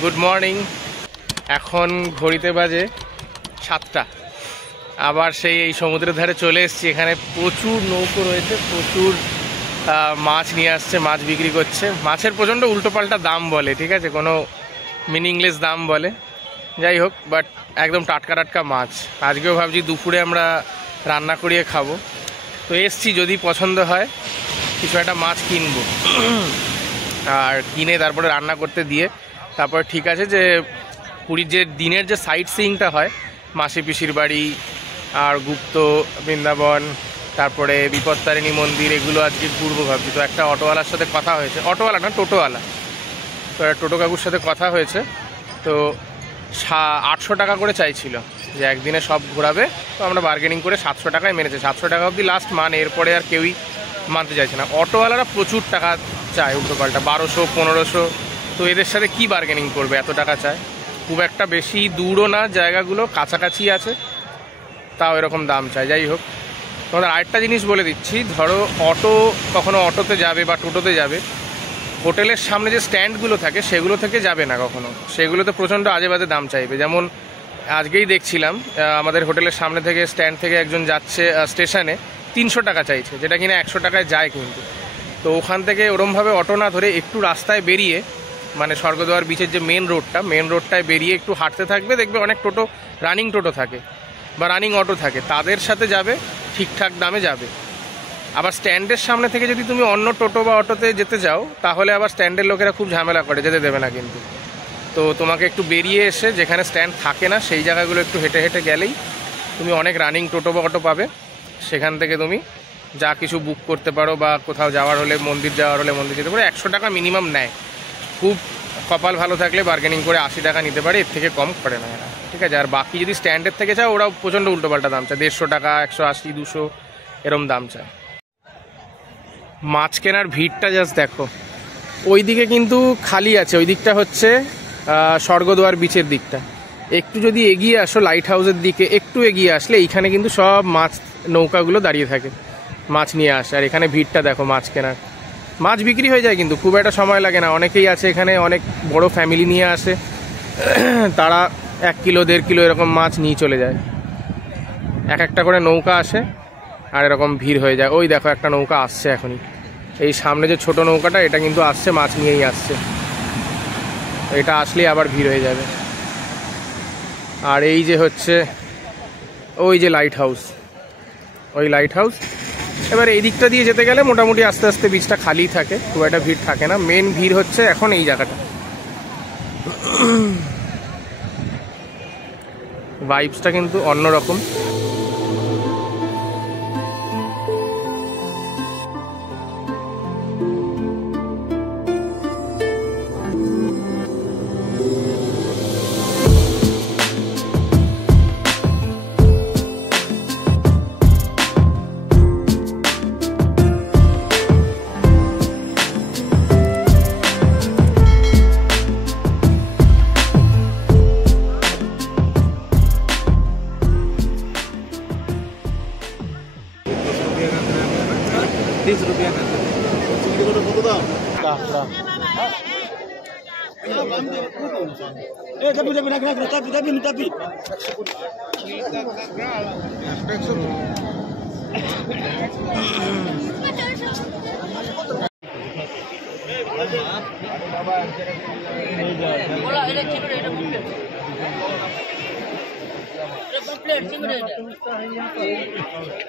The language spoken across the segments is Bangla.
Good morning. এখন ঘড়িতে বাজে 7টা। আবার সেই এই সমুদ্রের ধারে চলে এসেছি। এখানে প্রচুর নৌকো রয়েছে, প্রচুর মাছ নিয়ে আসছে, মাছ বিক্রি করছে। মাছের প্রচণ্ড উল্টোপাল্টা দাম বলে, ঠিক আছে, কোনো মিনিংলেস দাম বলে। যাই হোক, বাট একদম টাটকা টাটকা মাছ। আজকেও ভাবছি দুপুরে আমরা রান্না করিয়ে খাবো। তো এসছি, যদি পছন্দ হয় কিছু একটা মাছ কিনবো, আর কিনে তারপরে রান্না করতে দিয়ে তারপরে ঠিক আছে যে পুরীর যে দিনের যে সাইট সিইংটা হয়, মাসি পিসির বাড়ি আর গুপ্ত বৃন্দাবন, তারপরে বিপত্তারিণী মন্দির, এগুলো আজকে ঘুরবো ভাবছি। তো একটা অটোওয়ালার সাথে কথা হয়েছে, অটোওয়ালা না টোটোওয়ালা, তো টোটো কাকুর সাথে কথা হয়েছে। তো 800 টাকা করে চাইছিল যে একদিনে সব ঘোরাবে। তো আমরা বার্গেনিং করে 700 টাকায় মেনেছে। 700 টাকা অবধি লাস্ট মান, এরপরে আর কেউই মানতে চাইছে না। অটোওয়ালারা প্রচুর টাকা চায়, উল্টোপাল্টা 1200 1500। তো এদের সাথে কি বার্গেনিং করবে, এত টাকা চায়। খুব একটা বেশি দূরও না, জায়গাগুলো কাছাকাছি আছে, তাও এরকম দাম চায়। যাই হোক, তোমাদের আরেকটা জিনিস বলে দিচ্ছি, ধরো অটো, কখনো অটোতে যাবে বা টোটোতে যাবে, হোটেলের সামনে যে স্ট্যান্ডগুলো থাকে সেগুলো থেকে যাবে না কখনো। সেগুলোতে প্রচণ্ড আজে বাজে দাম চাইবে। যেমন আজকেই দেখছিলাম আমাদের হোটেলের সামনে থেকে, স্ট্যান্ড থেকে একজন যাচ্ছে স্টেশনে, 300 টাকা চাইছে, যেটা কিনা 100 টাকায় যায় কিন্তু। তো ওখান থেকে ওরমভাবে অটো না ধরে একটু রাস্তায় বেরিয়ে, মানে স্বর্গদ্বার বিচের যে মেন রোডটায় বেরিয়ে একটু হাঁটতে থাকবে, দেখবে অনেক টোটো, রানিং টোটো থাকে বা রানিং অটো থাকে, তাদের সাথে যাবে, ঠিকঠাক দামে যাবে। আবার স্ট্যান্ডের সামনে থেকে যদি তুমি অন্য টোটো বা অটোতে যেতে যাও, তাহলে আবার স্ট্যান্ডের লোকেরা খুব ঝামেলা করে, যেতে দেবে না কিন্তু। তো তোমাকে একটু বেরিয়ে এসে, যেখানে স্ট্যান্ড থাকে না সেই জায়গাগুলো একটু হেঁটে হেঁটে গেলেই তুমি অনেক রানিং টোটো বা অটো পাবে। সেখান থেকে তুমি যা কিছু বুক করতে পারো, বা কোথাও যাওয়ার হলে, মন্দির যাওয়ার হলে মন্দির যেতে পারো। 100 টাকা মিনিমাম নেয়। খুব কপাল ভালো থাকলে বার্গেনিং করে 80 টাকা নিতে পারে, এর থেকে কম করে না এরা, ঠিক আছে। আর বাকি যদি স্ট্যান্ডের থেকে চাও, ওরাও প্রচণ্ড উল্টোপাল্টা দাম চায়, 150 টাকা, 180, 200 এরম দাম চায়। মাছ কেনার ভিড়টা জাস্ট দেখো। ওই দিকে কিন্তু খালি আছে, ওই দিকটা হচ্ছে স্বর্গদ্বার বিচের দিকটা। একটু যদি এগিয়ে আসো, লাইট হাউসের দিকে একটু এগিয়ে আসলে এইখানে কিন্তু সব মাছ নৌকাগুলো দাঁড়িয়ে থাকে, মাছ নিয়ে আসে। আর এখানে ভিড়টা দেখো মাছ কেনার। মাছ বিক্রি হয়ে যায় কিন্তু খুব একটা সময় লাগে না। অনেকেই আছে এখানে, অনেক বড় ফ্যামিলি নিয়ে আসে, তারা 1 কিলো 1.5 কিলো এরকম মাছ নিয়ে চলে যায়। একটা করে নৌকা আসে আর এরকম ভিড় হয়ে যায়। ওই দেখো একটা নৌকা আসছে এখনই, এই সামনে যে ছোট নৌকাটা, এটা কিন্তু আসছে, মাছ নিয়েই আসছে। এটা আসলেই আবার ভিড় হয়ে যাবে। আর এই যে হচ্ছে ওই যে লাইট হাউস, ওই লাইট হাউস। এবার এই দিকটা দিয়ে যেতে গেলে মোটামুটি আস্তে আস্তে বিচটা খালি থাকে, খুব একটা ভিড় থাকে না। মেন ভিড় হচ্ছে এখন এই জায়গাটা। ভাইবসটা কিন্তু অন্যরকম।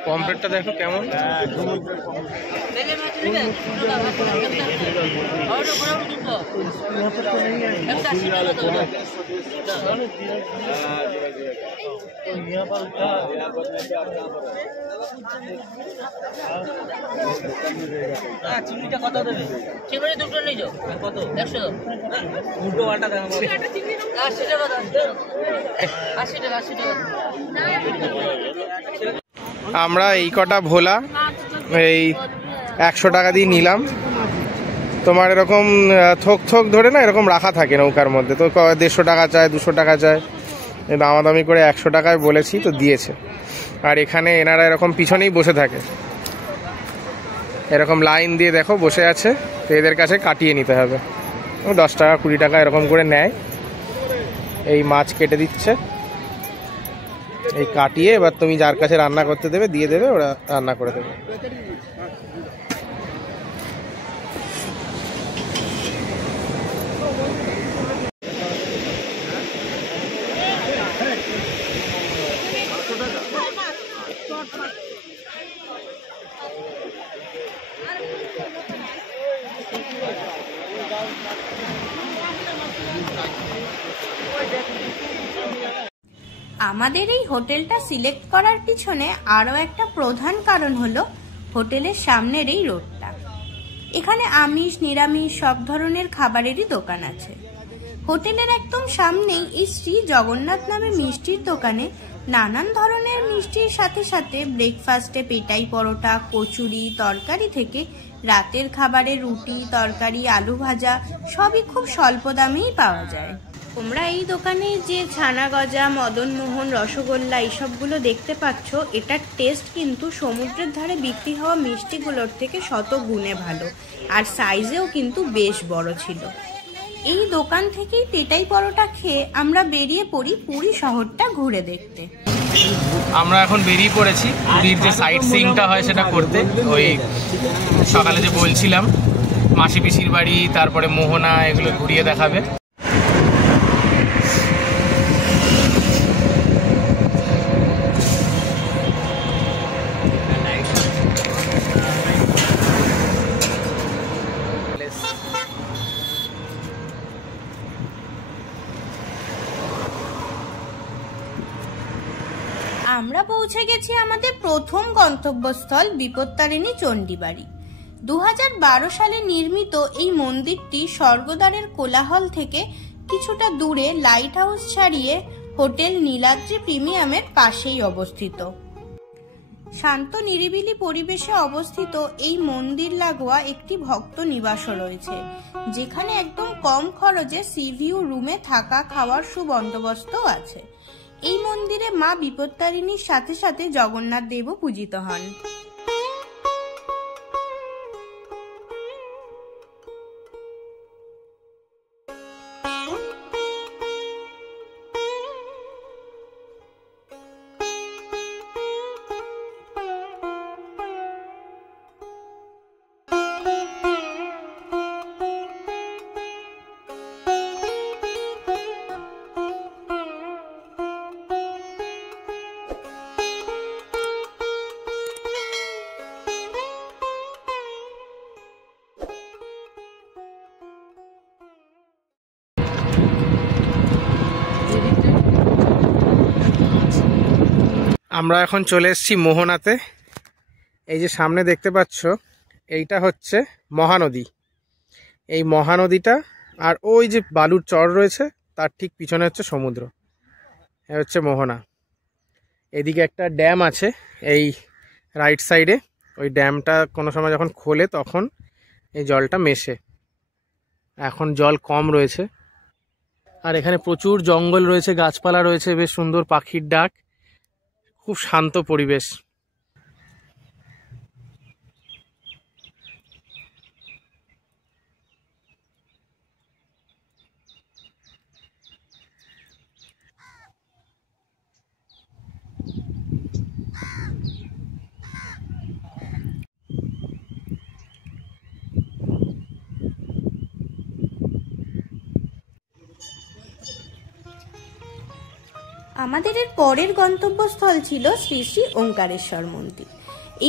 পমফ্রেটটা দেখো কেমন। চিংড়িটা কত দেবে? চিংড়ি দুটো নিয়ে যাও। কত? 100। উল্টো পাল্টা দাম। 80 টাকা দাম। 80 টাকা 80 টাকা। আমরা এই কটা ভোলা এই 100 টাকা দিয়ে নিলাম। তোমার এরকম থোক থোক ধরে না, এরকম রাখা থাকে নৌকার মধ্যে। তো 150 টাকা চায়, 200 টাকা চায়। দামাদামি করে 100 টাকায় বলেছি, তো দিয়েছে। আর এখানে এনারা এরকম পিছনেই বসে থাকে, এরকম লাইন দিয়ে দেখো বসে আছে। তো এদের কাছে কাটিয়ে নিতে হবে, 10 টাকা 20 টাকা এরকম করে নেয়। এই মাছ কেটে দিচ্ছে, এই কাটিয়ে এবার তুমি যার কাছে রান্না করতে দেবে দিয়ে দেবে, ওরা রান্না করে দেবে। আমাদের এই হোটেলটা সিলেক্ট করার পিছনে আরও একটা প্রধান কারণ হলো হোটেলের সামনের এই রোডটা। এখানে আমিষ নিরামিষ সব ধরনের খাবারেরই দোকান আছে। হোটেলের একদম সামনেই এই শ্রী জগন্নাথ নামে মিষ্টির দোকানে নানান ধরনের মিষ্টির সাথে সাথে ব্রেকফাস্টে পেটাই পরোটা, কচুরি, তরকারি থেকে রাতের খাবারে রুটি, তরকারি, আলু ভাজা সবই খুব স্বল্প দামেই পাওয়া যায়। তোমরা এই দোকানে যে ছানা গজা, মদন মোহন, রসগোল্লা এইসবগুলো দেখতে পাচ্ছ, এটার টেস্ট কিন্তু সমুদ্রের ধারে বিক্রি হওয়া মিষ্টিগুলোর থেকে শত গুণে ভালো, আর সাইজেও কিন্তু বেশ বড় ছিল। এই দোকান থেকেই পেটাই পরোটা খেয়ে আমরা বেরিয়ে পড়ি পুরী শহরটা ঘুরে দেখতে। আমরা এখন বেরিয়ে পড়েছি পুরীর যে সাইট সিইংটা হয় সেটা করতে। ওই সকালে যে বলছিলাম মাসি পিসির বাড়ি, তারপরে মোহনা, এগুলো ঘুরিয়ে দেখাবে। আমরা পৌঁছে গেছি আমাদের প্রথম গন্তব্যস্থল বিপত্তারিণী চণ্ডীবাড়ি। 2012 সালে নির্মিত এই মন্দিরটি স্বর্গদ্বারের কোলাহল থেকে কিছুটা দূরে লাইট হাউস ছাড়িয়ে হোটেল নীলাদ্রি প্রিমিয়ামের পাশেই অবস্থিত। শান্ত নিরিবিলি পরিবেশে অবস্থিত এই মন্দির লাগোয়া একটি ভক্ত নিবাসও রয়েছে, যেখানে একদম কম খরচে সি ভিউ রুমে থাকা খাওয়ার সুবন্দোবস্ত আছে। এই মন্দিরে মা বিপত্তারিণীর সাথে সাথে জগন্নাথ দেবও পূজিত হন। আমরা এখন চলে এসেছি মোহনাতে। এই যে সামনে দেখতে পাচ্ছ, এইটা হচ্ছে মহানদী। এই মহানদীটা আর ওই যে বালুর চর রয়েছে তার ঠিক পিছনে হচ্ছে সমুদ্র। এ হচ্ছে মোহনা। এদিকে একটা ড্যাম আছে এই রাইট সাইডে। ওই ড্যামটা কোনো সময় যখন খোলে তখন এই জলটা মেশে। এখন জল কম রয়েছে। আর এখানে প্রচুর জঙ্গল রয়েছে, গাছপালা রয়েছে, বেশ সুন্দর পাখির ডাক, খুব শান্ত পরিবেশ। আমাদের এর পরের গন্তব্যস্থল ছিল শ্রী শ্রী ওঙ্কারেশ্বর মন্দির।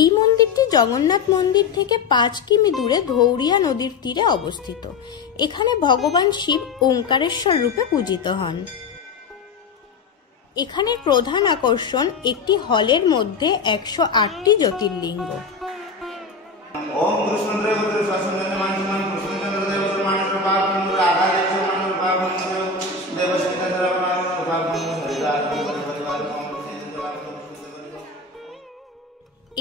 এই মন্দিরটি জগন্নাথ মন্দির থেকে 5 কিমি দূরে ধৌরিয়া নদীর তীরে অবস্থিত। এখানে ভগবান শিব ওঙ্কারেশ্বর রূপে পূজিত হন। এখানের প্রধান আকর্ষণ একটি হলের মধ্যে 108টি জ্যোতির্লিঙ্গ।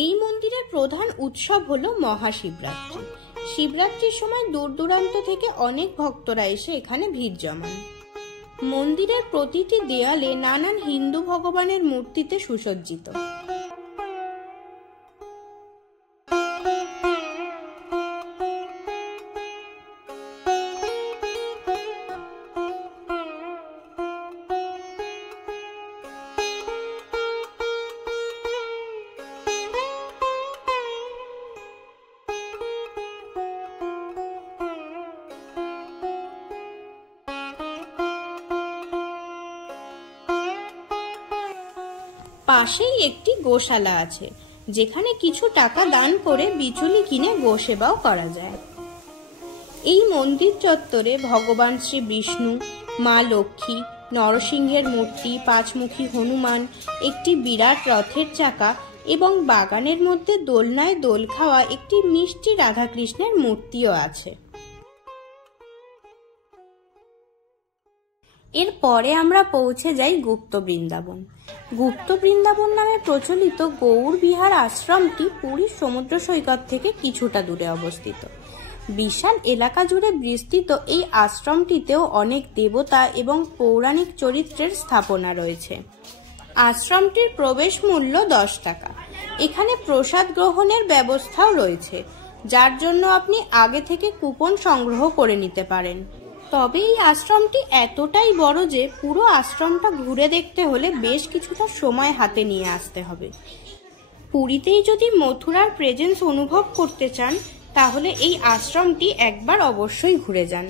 এই মন্দিরের প্রধান উৎসব হলো মহাশিবরাত্রি। শিবরাত্রির সময় দূর দূরান্ত থেকে অনেক ভক্তরা এসে এখানে ভিড় জমান। মন্দিরের প্রতিটি দেয়ালে নানান হিন্দু ভগবানের মূর্তিতে সুসজ্জিত। পাশেই একটি গোশালা আছে, যেখানে কিছু টাকা দান করে বিচুলি কিনে গোসেবাও করা যায়। এই মন্দির চত্বরে ভগবান শ্রী বিষ্ণু, মা লক্ষ্মী, নরসিংহের মূর্তি, পাঁচমুখী হনুমান, একটি বিরাট রথের চাকা এবং বাগানের মধ্যে দোলনায় দোল খাওয়া একটি মিষ্টি রাধাকৃষ্ণের মূর্তিও আছে। এরপরে আমরা পৌঁছে যাই গুপ্ত বৃন্দাবন। গুপ্ত বৃন্দাবন নামে প্রচলিত গৌড় বিহার আশ্রমটি পুরীর সমুদ্র সৈকত থেকে কিছুটা দূরে অবস্থিত। বিশাল এলাকা জুড়ে বিস্তৃত এই আশ্রমটিতেও অনেক দেবতা এবং পৌরাণিক চরিত্রের স্থাপনা রয়েছে। আশ্রমটির প্রবেশ মূল্য 10 টাকা। এখানে প্রসাদ গ্রহণের ব্যবস্থাও রয়েছে, যার জন্য আপনি আগে থেকে কুপন সংগ্রহ করে নিতে পারেন। তবে এই আশ্রমটি এতটাই বড় যে পুরো আশ্রমটা ঘুরে দেখতে হলে বেশ কিছুটা সময় হাতে নিয়ে আসতে হবে। পুরীতেই যদি মথুরার প্রেজেন্স অনুভব করতে চান, তাহলে এই আশ্রমটি একবার অবশ্যই ঘুরে যান।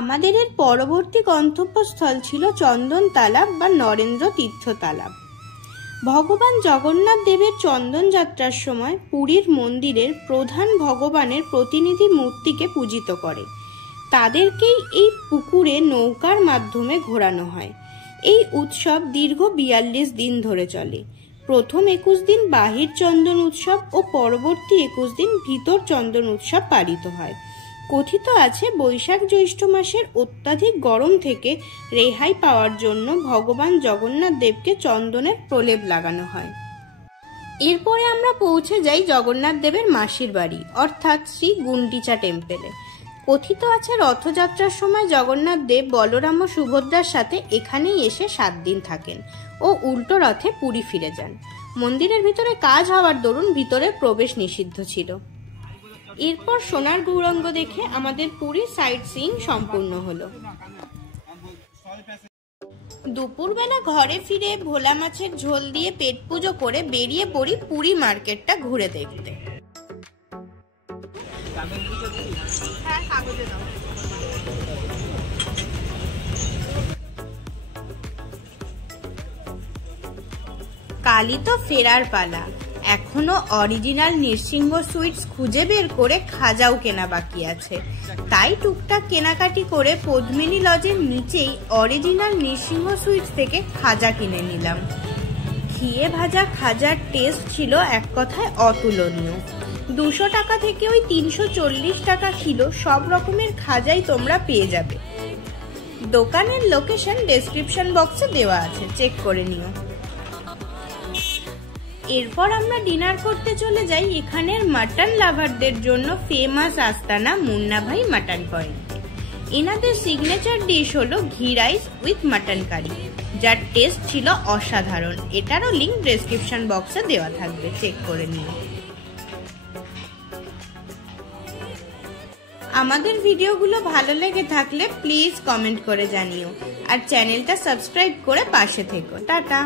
আমাদের এর পরবর্তী গন্তব্যস্থল ছিল চন্দন তালাব বা নরেন্দ্র তীর্থ তালাব। ভগবান জগন্নাথ দেবের চন্দন যাত্রার সময় পুরীর মন্দিরের প্রধান ভগবানের প্রতিনিধি মূর্তিকে পূজিত করে। তাদেরকেই এই পুকুরে নৌকার মাধ্যমে ঘোরানো হয়। এই উৎসব দীর্ঘ 42 দিন ধরে চলে। প্রথম 21 দিন বাহির চন্দন উৎসব ও পরবর্তী 21 দিন ভিতর চন্দন উৎসব পালিত হয়। কথিত আছে বৈশাখ জ্যৈষ্ঠ মাসের অত্যাধিক গরম থেকে রেহাই পাওয়ার জন্য ভগবান জগন্নাথ দেবকে চন্দনের প্রলেপ লাগানো হয়। এরপরে আমরা পৌঁছে যাই জগন্নাথ দেবের মাসির বাড়ি অর্থাৎ শ্রী গুন্ডিচা টেম্পেলে। কথিত আছে রথযাত্রার সময় জগন্নাথ দেব বলরাম ও সুভদ্রার সাথে এখানেই এসে 7 দিন থাকেন ও উল্টো রথে পুরী ফিরে যান। মন্দিরের ভিতরে কাজ হওয়ার দরুন ভিতরে প্রবেশ নিষিদ্ধ ছিল। এরপর সোনার গৌরাঙ্গ দেখে আমাদের পুরী সাইট সিইং সম্পূর্ণ হলো। দুপুরবেলা ঘরে ফিরে ভোলা মাছের ঝোল দিয়ে পেট পুজো করে বেরিয়ে পড়ি পুরী মার্কেটটা ঘুরে দেখতে। কালই তো ফেরার পালা। এখনো অরিজিনাল নৃসিংহ সুইটস খুঁজে বের করে খাজাও কেনা বাকি আছে। তাই টুকটাক কেনাকাটি করে পদ্মিনী লজের নিচেই অরিজিনাল নৃসিংহ সুইটস থেকে খাজা কিনে নিলাম। ঘিয়ে ভাজা খাজার টেস্ট ছিল এক কথায় অতুলনীয়। 200 টাকা থেকে ওই 340 টাকা কিলো সব রকমের খাজাই তোমরা পেয়ে যাবে। দোকানের লোকেশন ডেসক্রিপশন বক্সে দেওয়া আছে, চেক করে নিও। এরপর আমরা ডিনার করতে চলে যাই এখানের মাটন লাভারদের জন্য ফেমাস আস্তানা মুন্না ভাই মাটন পয়েন্টে। এনাদের সিগনেচার ডিশ হলো ঘি রাইস উইথ মাটন কারি, যার টেস্ট ছিল অসাধারণ। এটারও লিংক ডেসক্রিপশন বক্সে দেওয়া থাকবে, চেক করে নিও। আমাদের ভিডিওগুলো ভালো লেগে থাকলে প্লিজ কমেন্ট করে জানিও আর চ্যানেলটা সাবস্ক্রাইব করে পাশে থেকো। টাটা।